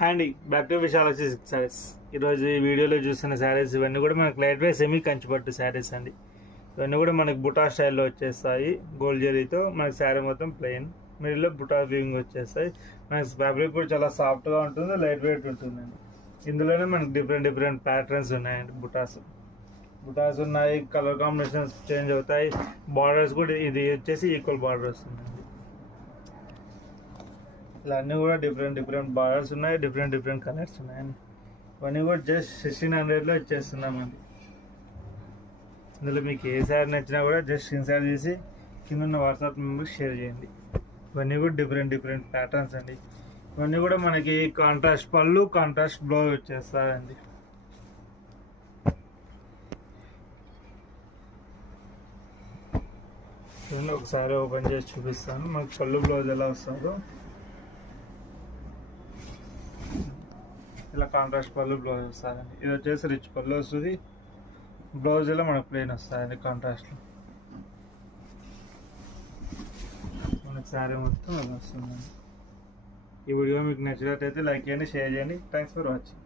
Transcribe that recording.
Handy back to Vishalakshi silk saris. ఈరోజు ఈ వీడియోలో చూస్తున్న శారీస్ ఇవన్నీ కూడా మనకు light weight semi Kanchipattu saris అండి. ఇవన్నీ కూడా మనకు బుటా స్టైల్లో వచ్చేస్తాయి. గోల్డ్ జరీతో మనకి శారీ మొత్తం ప్లెయిన్, మిడిల్లో బుటా వీవింగ్ వచ్చేస్తాయి. మనకి ఫ్యాబ్రిక్ కూడా చాలా సాఫ్ట్గా ఉంటుంది, లైట్ వెయిట్ ఉంటుందండి. ఇందులోనే మనకి డిఫరెంట్ ప్యాటర్న్స్ ఉన్నాయండి. బుటాస్ ఉన్నాయి, కలర్ కాంబినేషన్స్ చేంజ్ అవుతాయి. బార్డర్స్ కూడా ఇది వచ్చేసి ఈక్వల్ బార్డర్ వస్తుందండి. ఇలా అన్నీ కూడా డిఫరెంట్ బార్డర్స్ ఉన్నాయి, డిఫరెంట్ కలర్స్ ఉన్నాయండి. ఇవన్నీ కూడా జస్ట్ 1600లో ఇచ్చేస్తున్నామండి. ఇందులో మీకు ఏ శారీ నచ్చినా కూడా జస్ట్ స్క్రీన్‌షాట్ తీసి కింద ఉన్న వాట్సాప్ నెంబర్కి షేర్ చేయండి. ఇవన్నీ కూడా డిఫరెంట్ ప్యాటర్న్స్ అండి. ఇవన్నీ కూడా మనకి కాంట్రాస్ట్ పళ్ళు, కాంట్రాస్ట్ బ్లౌజ్ వచ్చేస్తాయండి. ఒకసారి ఓపెన్ చేసి చూపిస్తాను మనకి పళ్ళు బ్లౌజ్ ఎలా వస్తుందో. ఇలా కాంట్రాస్ట్ పళ్ళు బ్లౌజ్ వస్తాయండి. ఇది వచ్చేసి రిచ్ పళ్ళు వస్తుంది, బ్లౌజ్ ఇలా మనకు ప్లెయిన్ వస్తాయండి. కాంట్రాస్ట్లో మనకి శారీ మొత్తం అలా వస్తుందండి. ఈ వీడియో మీకు నచ్చినట్లయితే లైక్ చేయండి, షేర్ చేయండి. Thanks for watching.